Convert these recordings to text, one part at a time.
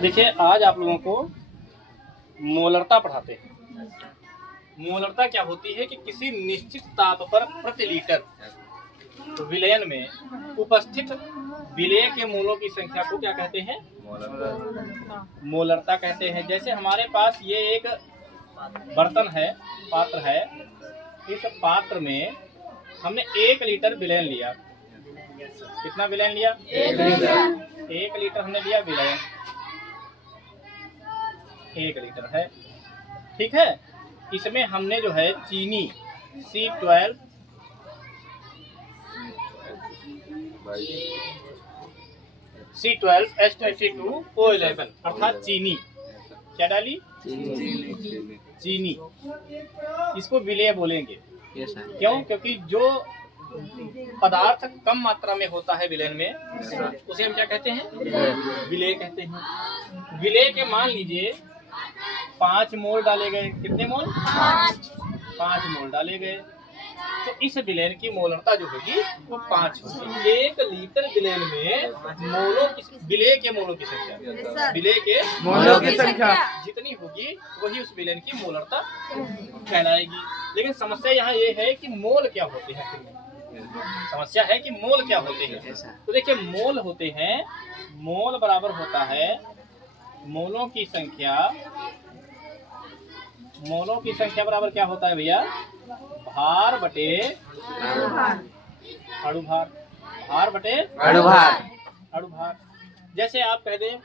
देखिए, आज आप लोगों को मोलरता पढ़ाते हैं। मोलरता क्या होती है कि किसी निश्चित ताप पर प्रति लीटर विलयन में उपस्थित विलेय के मोलों की संख्या को क्या कहते हैं? मोलरता कहते हैं। जैसे हमारे पास ये एक बर्तन है, पात्र है। इस पात्र में हमने 1 लीटर विलयन लिया। कितना विलयन लिया? 1 लीटर हमने लिया विलयन। 1 लीटर है, ठीक है। इसमें हमने जो है चीनी C12 H22O11 अर्थात चीनी क्या डाली? चीनी। इसको विलेय बोलेंगे। क्यों? क्योंकि जो पदार्थ कम मात्रा में होता है विलयन में, उसे हम क्या कहते हैं? विलेय कहते हैं। विलेय के मान लीजिए 5 मोल डाले गए। कितने मोल? 5 मोल डाले गए। तो इस विलयन की मोलरता जो होगी वो 5 होगी। 1 लीटर विलयन में मोलों की, विलेय के मोलों की संख्या, विलेय के मोलों की संख्या जितनी होगी वही उस विलयन की मोलरता कहलाएगी। लेकिन समस्या यहाँ ये है कि मोल क्या होते हैं। समस्या है कि मोल क्या होते हैं। तो देखिए, मोल होते हैं, मोल बराबर होता है मोलों की संख्या। मोलों की संख्या बराबर क्या होता है भैया? भार बटे अणुभार। भार बटे अणुभार। जैसे आप कह दें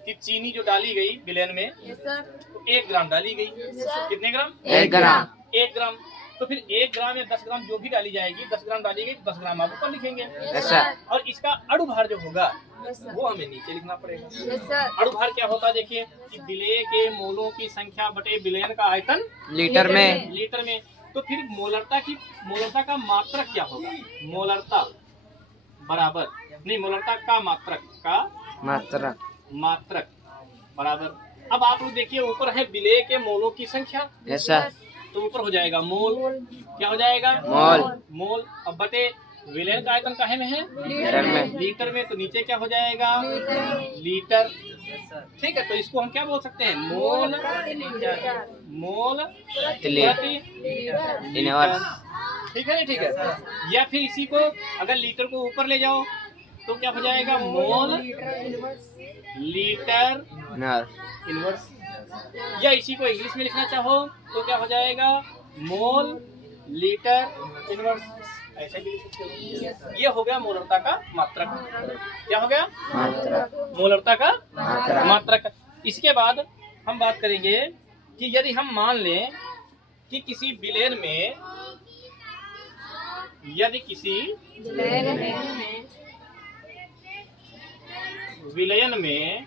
कि चीनी जो डाली गई विलयन में तो 1 ग्राम डाली गई। कितने ग्राम? 1 ग्राम। 1 ग्राम। तो फिर 1 ग्राम या 10 ग्राम जो भी डाली जाएगी, 10 ग्राम डाली गई, 10 ग्राम आप ऊपर लिखेंगे। और इसका अणुभार जो होगा वो हमें नीचे लिखना पड़ेगा। अणुभार क्या होता है? देखिए कि विलेय के मोलों की संख्या बटे विलयन का आयतन लीटर में। तो फिर मोलरता का मात्रक क्या होगा? मोलरता बराबर नहीं, मोलरता का मात्रक बराबर। अब आप लोग देखिए, ऊपर है विलेय के मोलों की संख्या। तो ऊपर हो जाएगा मोल। क्या हो जाएगा? मोल। अब बटे विलयन का आयतन काहे में है? लीटर में। तो नीचे क्या हो जाएगा? लीटर। ठीक है। तो इसको हम क्या बोल सकते हैं? मोल प्रति लीटर। ठीक है नहीं? ठीक है। या फिर इसी को अगर लीटर को ऊपर ले जाओ तो क्या हो जाएगा? Mole litre inverse. या इसी को इंग्लिश में लिखना चाहो तो क्या हो जाएगा? Mole litre inverse. ऐसे भी लिख सकते हो। ये हो गया मोलरता का मात्रक। क्या हो गया? मोलरता का मात्रक। इसके बाद हम बात करेंगे कि यदि हम मान लें कि किसी विलयन में, यदि किसी विलयन में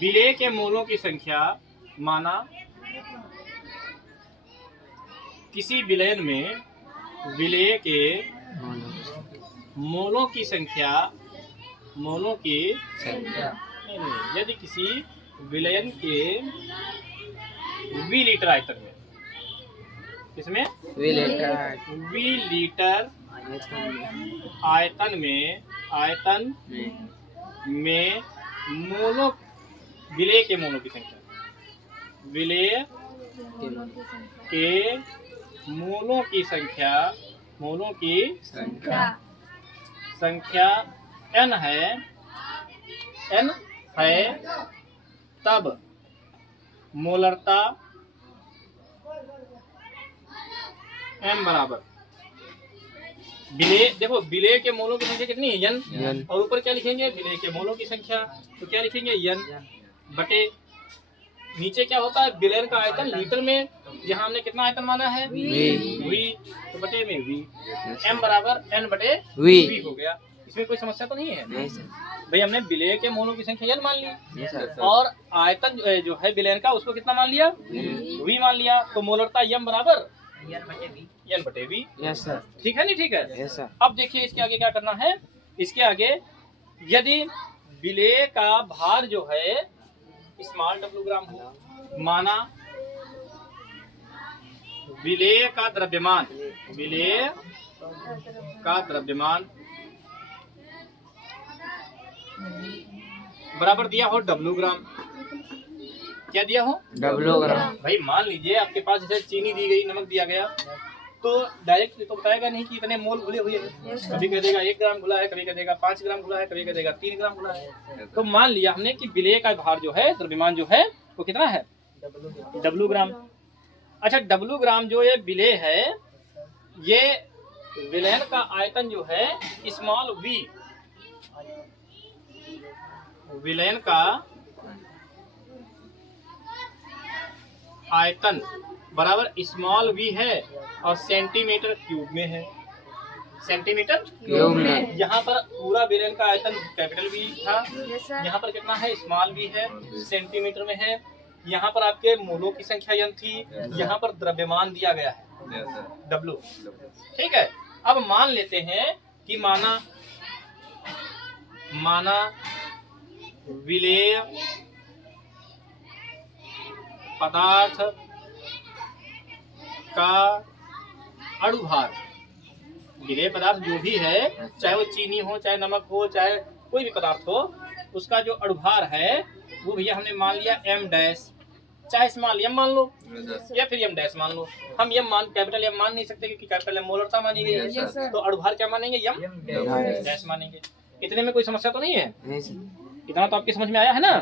विलेय के मोलों की संख्या, माना किसी विलयन में विलेय के मोलों की संख्या यदि किसी विलयन के वी लीटर आयतन में, इसमें वी लीटर आयतन में मोलों, विलेय के मोलों की संख्या, विलेय के मोलों की संख्या n है, तब मोलरता m बराबर विलेय। देखो, विलेय के मोलों की संख्या कितनी है? n। और ऊपर क्या लिखेंगे? विलेय के मोलों की संख्या। तो क्या लिखेंगे? n बटे नीचे क्या होता है? विलयन का आयतन लीटर में। यहाँ हमने कितना आयतन माना है? v। तो बटे में v। m बराबर n बटे v हो गया। इसमें कोई समस्या तो नहीं है? भाई, हमने विलेय के मोलों की संख्या n मान ली और आयतन जो है विलयन का उसको कितना मान लिया? v मान लिया। तो मोलरता m बराबर n बटे v। ठीक है नहीं? ठीक है। अब देखिए इसके आगे क्या करना है। इसके आगे यदि विलेय का भार जो है स्मॉल w ग्राम हो, माना विलेय का द्रव्यमान बराबर दिया हो W ग्राम। क्या दिया हो? W ग्राम। भाई मान लीजिए आपके पास जैसे चीनी दी गई, नमक दिया गया, तो डायरेक्ट तो बताएगा नहीं कि इतने मोल घुले हुए हैं। कभी कह देगा 1 ग्राम घुला है, कभी कह देगा 5 ग्राम घुला है, कभी कह देगा 3 ग्राम घुला है। तो मान लिया हमने कि विलेय का भार जो है, द्रव्यमान जो है वो कितना है? W ग्राम। अच्छा, W ग्राम जो ये विलेय है, ये विलयन का आयतन जो है स्मॉल v, विलयन का आयतन बराबर स्मॉल v है और सेंटीमीटर क्यूब में है। सेंटीमीटर क्यूब में। यहाँ पर पूरा विलयन का आयतन कैपिटल V था, यहाँ पर कितना है? स्मॉल v है, सेंटीमीटर में है। यहाँ पर आपके मोलों की संख्या n थी, यहाँ पर द्रव्यमान दिया गया है W। ठीक है, अब मान लेते हैं कि माना विलेय पदार्थ का अणुभार, विलेय पदार्थ जो भी है, चाहे वो चीनी हो, चाहे नमक हो, चाहे कोई भी पदार्थ हो, उसका जो अणुभार है वो भैया हमने मान लिया m डैश, चाहे स्मॉल m मान लो या फिर m डैश मान लो। हम कैपिटल M मान नहीं सकते क्योंकि कैपिटल M मोलरता मानी गई है, तो अणुभार क्या मानेंगे? m डैश मानेंगे। इतने में कोई समस्या तो नहीं है? इतना तो आपकी समझ में आया है ना?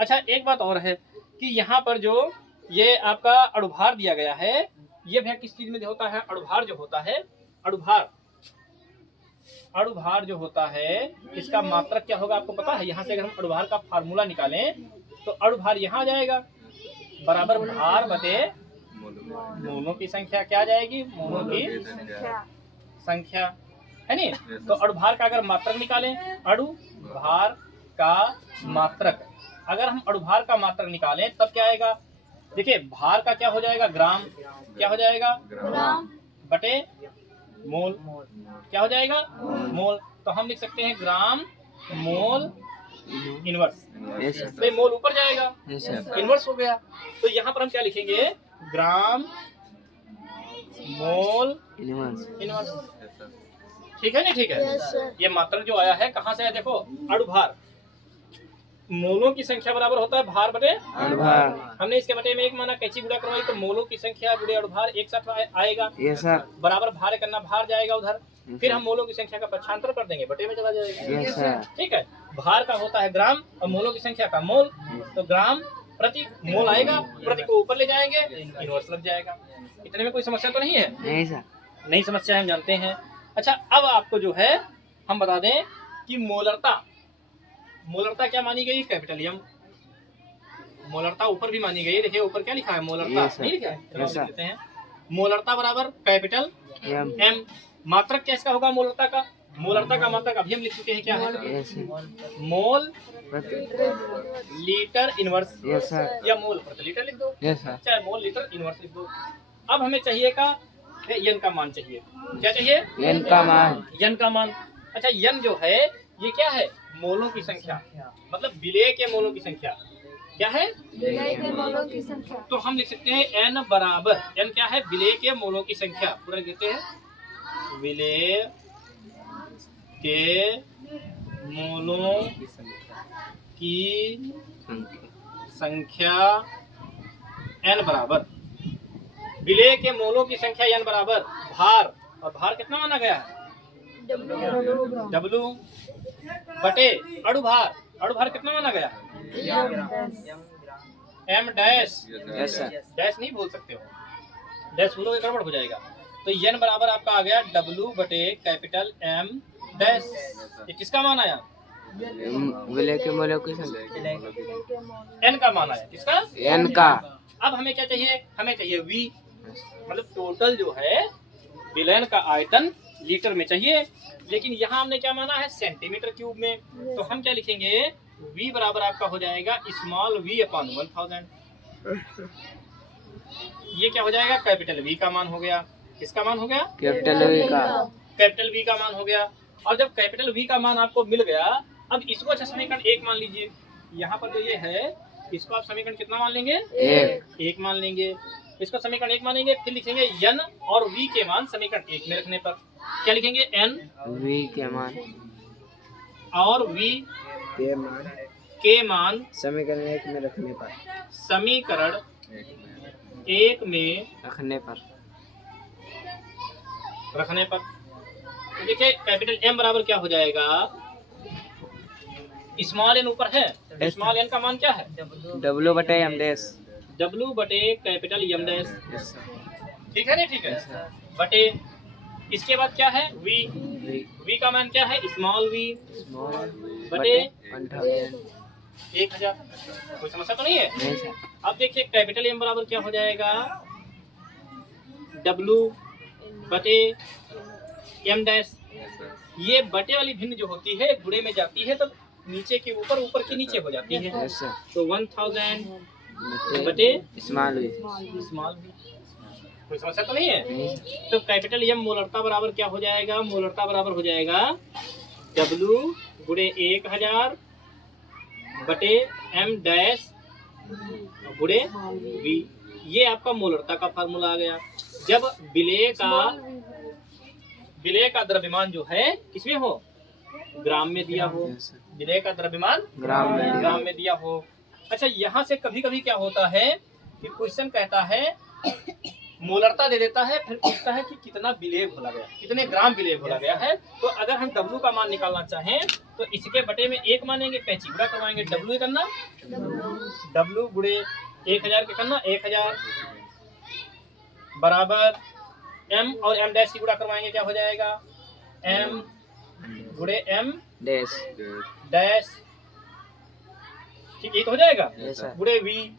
अच्छा, एक बात और है कि यहाँ पर जो ये आपका अणुभार दिया गया है, ये भैया किस चीज में होता है? अणुभार जो होता है, अणुभार जो होता है, इसका मात्रक क्या होगा आपको पता है? यहाँ से अगर हम अणुभार का फार्मूला निकालें तो अणुभार यहाँ आ जाएगा, बराबर भार बटे मोलों की संख्या। क्या आ जाएगी? मोलों की संख्या, है नी? तो अणुभार का अगर मात्रक निकालें, अणुभार का मात्रक, अगर हम अणुभार का मात्रक निकालें तब क्या आएगा? देखिए, भार का क्या हो जाएगा? ग्राम। क्या हो जाएगा? ग्राम बटे मोल। क्या हो जाएगा? मोल। तो हम लिख सकते हैं ग्राम मोल इनवर्स। तो मोल ऊपर जाएगा, इनवर्स हो गया। तो यहाँ पर हम क्या लिखेंगे? ग्राम मोल इनवर्स। ठीक है नहीं? ठीक है। ये मात्रक जो आया है कहाँ से है? देखो, अणुभार, मोलों की संख्या बराबर होता है भार बटे अणुभार। हमने इसके बटे में 1 माना, कैंची गुणा करवाई तो मोलों की संख्या गुणे अणुभार एक साथ आएगा। बराबर भार करना, भार जाएगा उधर, फिर हम मोलों की संख्या का पक्षांतर कर देंगे, बटे में चला जाएगा। ठीक है, भार का होता है ग्राम और मोलों की संख्या का मोल, तो ग्राम प्रति मोल आएगा, प्रति को ऊपर ले जाएंगे, इनवर्स लग जाएगा। इतने में कोई समस्या तो नहीं है? नहीं सर, नहीं समस्या, हम जानते हैं। अच्छा, अब आपको जो है हम बता दें कि मोलरता क्या मानी गई? Capital M। मोलरता ऊपर भी मानी गई, देखिए ऊपर क्या लिखा है? मोलरता नहीं लिखा है? देते हैं मोलरता बराबर कैपिटल M। मात्रक क्या इसका होगा? मोलरता का मात्रक अभी हम लिख चुके हैं, क्या है? मोल लीटर इनवर्स, या मोल प्रति लीटर लिख दो, चाहे मोल लीटर इनवर्स लिख दो। अब हमें चाहिए का n का मान चाहिए। क्या चाहिए? n का मान। अच्छा, n जो है ये क्या है? मोलों की संख्या, मतलब विलेय के मोलों की संख्या। क्या है? विलेय के मोलों की संख्या। तो हम लिख सकते हैं n बराबर, n क्या है? विलेय के मोलों की संख्या। पूरा लिख देते हैं, विलेय के मोलों की संख्या n बराबर, विलेय के मोलों की संख्या n बराबर भार, और भार कितना माना गया है? W बटे अणुभार। अणुभार कितना माना गया है? M dash. डैश नहीं बोल सकते हो, डैश बोलोगे गड़बड़ हो जाएगा। तो n बराबर आपका आ गया W बटे कैपिटल M डैश। ये किसका मान आया? विलेय के मोलों की संख्या, n का मान आया। किसका? n का। अब हमें क्या चाहिए? हमें चाहिए V, मतलब टोटल जो है विलयन का आयतन लीटर में चाहिए, लेकिन यहाँ हमने क्या माना है? सेंटीमीटर क्यूब में। तो हम क्या लिखेंगे? V बराबर आपका हो जाएगा स्मॉल v अपॉन 1000। ये क्या हो जाएगा? कैपिटल V का मान हो गया। किसका मान हो गया? कैपिटल V का मान हो गया। और जब कैपिटल V का मान आपको मिल गया, अब इसको अच्छा समीकरण 1 मान लीजिए। यहाँ पर जो ये है, इसको आप समीकरण कितना मान लेंगे? 1 मान लेंगे। इसको समीकरण 1 मानेंगे, फिर लिखेंगे n और v के मान समीकरण 1 में रखने पर क्या लिखेंगे? n v के मान और v के मान समीकरण एक में रखने पर समीकरण एक में रखने पर तो देखिए कैपिटल एम बराबर क्या हो जाएगा, स्मॉल एन ऊपर है, स्मॉल एन का मान क्या है, डब्ल्यू बटे एम डैश। डब्ल्यू बटे capital M dash, yes sir. ठीक है नहीं, ठीक है, बटे इसके बाद क्या है वी, वी का मान क्या है स्मॉल वी स्मॉल बटे 1000। 1000। कोई समस्या तो नहीं है। नहीं सर। अब देखिए कैपिटल एम बराबर क्या हो जाएगा, डब्ल्यू बटे एम डैश। ये बटे वाली भिन्न जो होती है गुणे में जाती है, तब नीचे के ऊपर, ऊपर के नीचे हो जाती है। Yes sir. तो 1000 बटे स्मॉल वी। Small we. कोई समस्या तो नहीं है। नहीं। तो कैपिटल एम मोलरता बराबर क्या हो जाएगा, मोलरता बराबर हो जाएगा डब्ल्यू गुणे 1000 बटे एम डैश गुणे वी। ये आपका मोलरता का फार्मूला आ गया। जब विलेय का द्रव्यमान जो है किसमें हो, ग्राम में दिया हो, विलेय का द्रव्यमान ग्राम में दिया हो। अच्छा, यहाँ से कभी कभी क्या होता है कि क्वेश्चन कहता है मोलरता दे देता है, फिर पूछता है कि कितना विलेय घोला गया, कितने ग्राम विलेय घोला गया है। तो अगर हम डब्ल्यू का मान निकालना चाहें तो इसके बटे में 1 मानेंगे, कैंची गुणा करवाएंगे, डब्ल्यू करना, डब्ल्यू गुणे 1000 के करना 1000 बराबर एम और एम डैश की गुणा करवाएंगे, क्या हो जाएगा एम गुणे एम डैश डैश, ठीक, ये तो हो जाएगा यस सर। गुणे वी,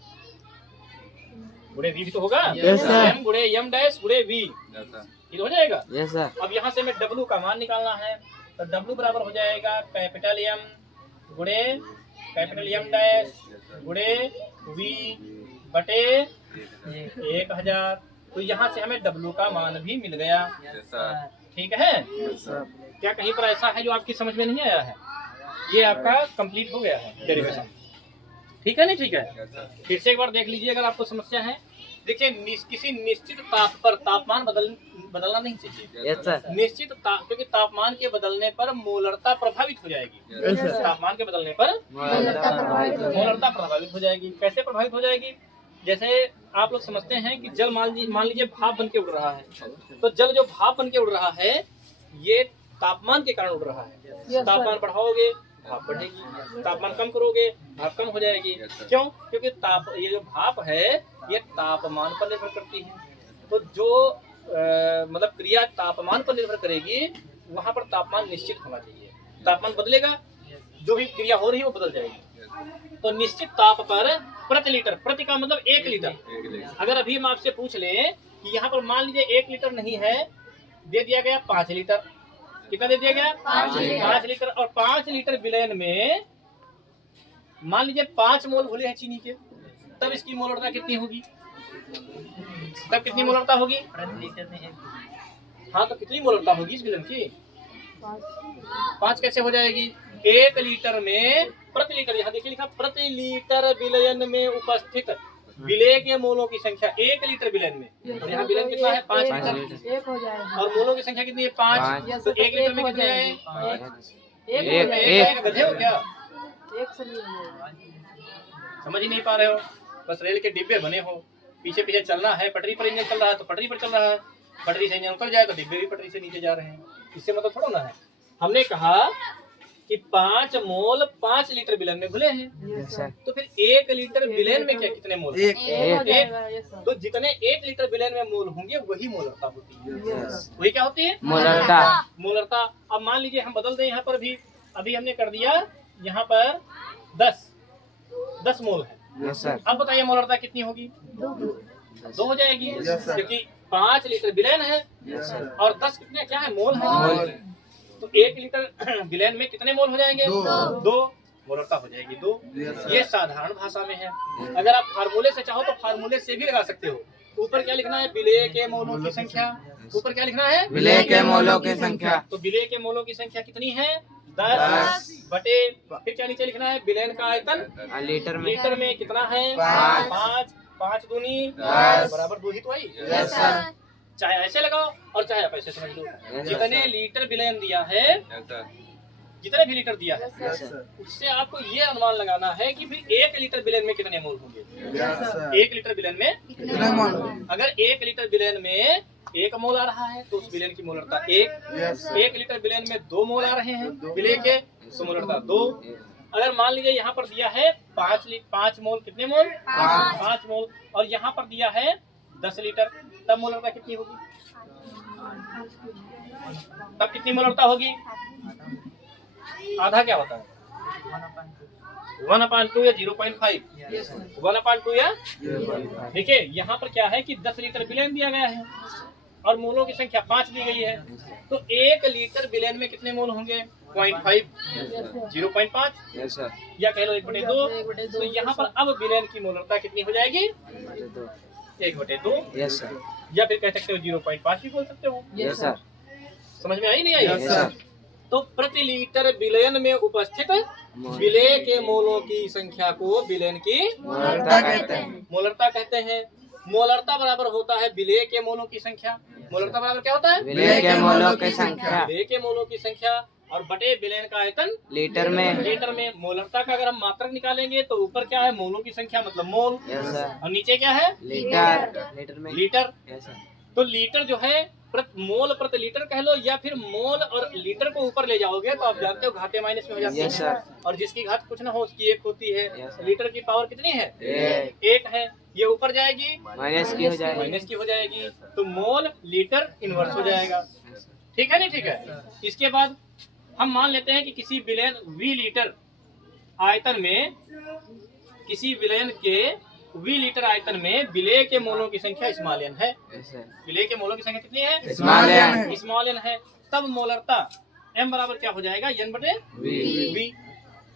गुणे वी भी तो होगा, यस सर। एम गुणे एम डैश गुणे वी, ये तो हो जाएगा। Yes sir. अब यहाँ से हमें डब्ल्यू का मान निकालना है, तो डब्ल्यू बराबर हो जाएगा कैपिटल एम गुणे कैपिटल एम डैश गुणे वी बटे 1000। तो यहाँ से हमें डब्ल्यू का मान भी मिल गया, ठीक है। क्या कहीं पर ऐसा है जो आपकी समझ में नहीं आया है, ये आपका कंप्लीट हो गया है डेरिवेशन, ठीक है नहीं, ठीक है। फिर से एक बार देख लीजिए अगर आपको समस्या है। देखिए किसी निश्चित ताप पर तापमान बदलना नहीं चाहिए। Yes sir. निश्चित क्योंकि तापमान के बदलने पर मोलरता प्रभावित हो जाएगी। तापमान के बदलने पर मोलरता प्रभावित हो जाएगी। कैसे प्रभावित हो जाएगी, जैसे आप लोग समझते हैं कि जल मान लीजिए भाप बन के उड़ रहा है, तो जल जो भाप बन के उड़ रहा है ये तापमान के कारण उड़ रहा है। तापमान बढ़ाओगे भाप बढ़ेगी, तापमान कम करोगे भाप कम हो जाएगी। क्यों? क्योंकि ये जो भाप है ये तापमान पर निर्भर करती है। तो जो मतलब क्रिया तापमान पर निर्भर करेगी, वहाँ पर तापमान निश्चित होना चाहिए। तापमान बदलेगा, जो भी क्रिया हो रही है वो बदल जाएगी। तो निश्चित ताप पर प्रति लीटर, प्रति का मतलब 1 लीटर। अगर अभी हम आपसे पूछ लें कि यहाँ पर मान लीजिए 1 लीटर नहीं है, दे दिया गया 5 लीटर। कितना दे दिया गया? 5 लीटर। और 5 लीटर विलयन में मान लीजिए 5 मोल घुले हैं चीनी के, तब इसकी मोलरता कितनी होगी? तब कितनी मोलरता होगी? हाँ, तो कितनी मोलरता होगी इस विलयन की? 5 कैसे हो जाएगी? 1 लीटर में प्रति लीटर, यहाँ देखिए लिखा प्रति लीटर विलयन में उपस्थित विलेय के मोलों की संख्या 1 लीटर विलयन में। और यहाँ विलयन कितना है? 5 लीटर। एक हो जाएगा। और मोलों की संख्या कितनी है? 5। तो 1 लीटर में कितने आए? एक गधे हो क्या? एक से नहीं होगा। समझ ही नहीं पा रहे हो। बस रेल के डिब्बे बने हो, पीछे पीछे चलना है, पटरी पर इंजन चल रहा है तो पटरी पर चल रहा है, पटरी से इंजन उतर जाए तो डिब्बे भी पटरी से नीचे जा रहे हैं। इससे मतलब थोड़ा ना है। हमने कहा कि 5 मोल 5 लीटर विलयन में घुले हैं, तो फिर 1 लीटर विलयन में क्या कितने मोल? एक हो जाएगा, ये सब। तो जितने 1 लीटर विलयन में मोल होंगे वही मोलरता होती है। वही क्या होती है? मोलरता। मोलरता। अब मान लीजिए हम बदल दें, यहाँ पर भी अभी हमने कर दिया यहाँ पर 10 मोल है। Yes sir. अब बताइए मोलरता कितनी होगी? 2 हो जाएगी, क्योंकि 5 लीटर विलयन है और 10 कितने क्या है? मोल है। तो 1 लीटर विलयन में कितने मोल हो जाएंगे? 2 मोलरता हो जाएगी 2। ये साधारण भाषा में है। अगर आप फार्मूले से चाहो तो फार्मूले से भी लगा सकते हो। ऊपर क्या लिखना है? विलेय के मोलों की संख्या। ऊपर क्या लिखना है? विलेय के मोलों की संख्या। तो विलेय के मोलों की संख्या कितनी है? 10 बटे, फिर क्या नीचे लिखना है? विलयन का आयतन लीटर में। लीटर में कितना है? 5। 5 दूनी बराबर 2 ही तो आई। चाहे ऐसे लगाओ और चाहे आप ऐसे समझ लो। जितने लीटर विलयन दिया है जितने भी लीटर दिया है यस सर उससे आपको ये अनुमान लगाना है कि फिर 1 लीटर विलेन में कितने मोल होंगे। 1 लीटर विलेन में अगर 1 लीटर विलेन में 1 मोल आ रहा है तो उस विलेन की मोलरता 1 लीटर विलेन में 2 मोल आ रहे हैं विलेन के तो मोलरता 2। अगर मान लीजिए यहाँ पर दिया है 5 मोल, कितने मोल 5 मोल, और यहाँ पर दिया है 10 लीटर, तब मोलरता कितनी होगी, तब कितनी मोलरता होगी, आधा क्या होता है 1/2 या 0.5 1/2 या देखिए यहाँ पर क्या है कि 10 लीटर विलेन दिया गया है और मोलों की संख्या 5 दी गई है, तो 1 लीटर विलेन में कितने मोल होंगे 0.5 0.5 यस सर या कह लो 1/2। तो यहाँ पर अब विलेन की मोलरता कितनी हो जाएगी 1/2, यस सर या फिर कह सकते हो 0.5 भी बोल सकते हो। यस सर समझ में आई नहीं आई? यस सर तो प्रति लीटर विलेन में उपस्थित विले के मोलों की संख्या को विलेन की मोलरता कहते हैं मोलरता कहते हैं। मोलरता बराबर होता है विले के मोलों की संख्या। मोलरता बराबर क्या होता है विलेय के मोलों की संख्या विले के मोलों की संख्या और बटे विलेन का आयतन लीटर में लीटर में। मोलरता का अगर हम मात्रक निकालेंगे तो ऊपर क्या है मोलों की संख्या मतलब मोल, यस सर और नीचे क्या है लीटर में लीटर। यस सर तो लीटर जो है मोल प्रति लीटर कह लो, या फिर मोल और लीटर को ऊपर ले जाओगे तो आप जानते हो घाटे माइनस में हो जाती यस है, सर और जिसकी घात कुछ ना हो उसकी 1 होती है। Yes sir. लीटर की पावर कितनी है 1 है, ये ऊपर जाएगी माइनस की हो जाएगी माइनस की हो जाएगी, तो मोल लीटर इनवर्स हो जाएगा। ठीक है नहीं ठीक है। इसके बाद हम मान लेते हैं कि किसी विलेन वी लीटर आयतन में किसी विलेन के वी लीटर आयतन में विलेय के मोलों की संख्या स्मॉल n है। यस सर विलेय के मोलों की संख्या कितनी है स्मॉल n स्मॉल n है, तब मोलरता m बराबर क्या हो जाएगा n बटे v।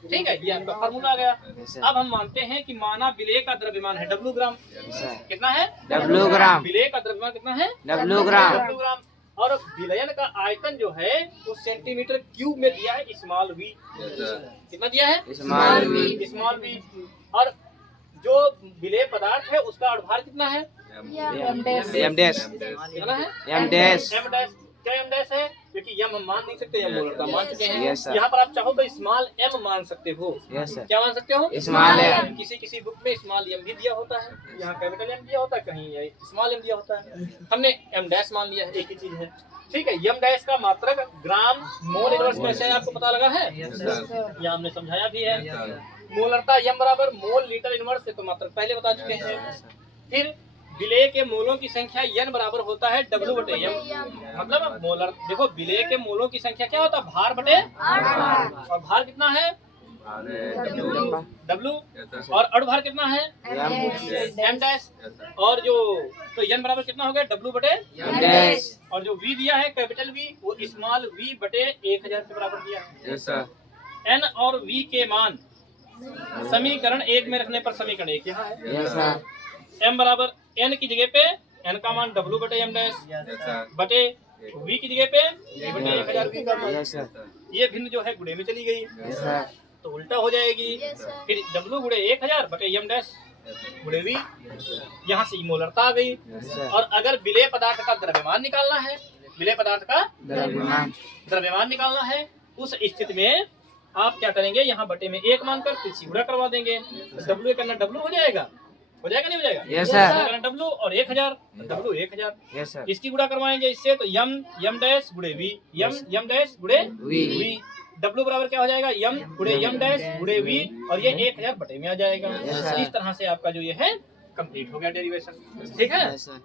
ठीक है, ये आपका फार्मूला आ गया। यस सर अब हम मानते हैं कि माना विलेय का द्रव्यमान है W ग्राम, यस सर कितना है W ग्राम विलेय का द्रव्यमान कितना है W ग्राम W ग्राम, और विलयन का आयतन जो है वो सेंटीमीटर क्यूब में दिया है स्मॉल v। कितना दिया है स्मॉल v स्मॉल v। और जो विलेय पदार्थ है उसका अणुभार कितना है m डैश कितना है m डैश m डैश। क्या m डैश है, क्योंकि m हम मान नहीं सकते, m मोलरता मान चुके हैं। Yes, sir. यहाँ पर आप चाहो तो स्मॉल m मान सकते हो। यस सर क्या मान सकते हो Small m। किसी किसी बुक में स्मॉल m भी दिया होता है, यहाँ कैपिटल m दिया होता है, कहीं स्मॉल m दिया होता है, हमने m डैश मान लिया है, एक ही चीज है। ठीक है, m डैश का मात्रक ग्राम मोल इनवर्स कैसे है आपको पता लगा है, यहाँ हमने समझाया भी है। मोलरता m बराबर मोल लीटर इनवर्स से तो मात्रक पहले बता चुके हैं। फिर विलेय के मोलों की संख्या n बराबर होता है W बटे m। मतलब मोलर देखो विलेय के मोलों की संख्या क्या होता है भार बटे, और भार कितना है W, और अणुभार कितना है m डैश, और जो तो n बराबर कितना हो गया W बटे m डैश और जो v दिया है कैपिटल V वो स्मॉल v बटे 1000 के बराबर दिया है। यस सर n और v के मान समीकरण 1 में रखने पर समीकरण 1 यहाँ है। यस सर m बराबर n की जगह पे n का मान W बटे m डैश बटे v की जगह पे v बटे 1000 की करना। यस सर ये भिन्न जो है गुणे में चली गई यस सर तो उल्टा हो जाएगी। फिर W गुणे 1000 बटे m डैश गुणे v, यहाँ से मोलरता आ गई। यस सर और अगर विलेय पदार्थ का द्रव्यमान निकालना है, विलेय पदार्थ का द्रव्यमान निकालना है, उस स्थिति में आप क्या करेंगे, यहाँ बटे में 1 मानकर फिर से गुणा करवा देंगे। W करना W हो जाएगा नहीं हो जाएगा? यस सर करना W और 1000 W 1000, यस सर इसकी गुणा करवाएंगे इससे तो m डैश गुणे v m डैश गुणे V W बराबर क्या हो जाएगा m गुणे m डैश गुणे v, और ये 1000 बटे में आ जाएगा। Yes, sir. इस तरह से आपका जो ये है कंप्लीट हो गया डेरिवेशन। ठीक है। Yes sir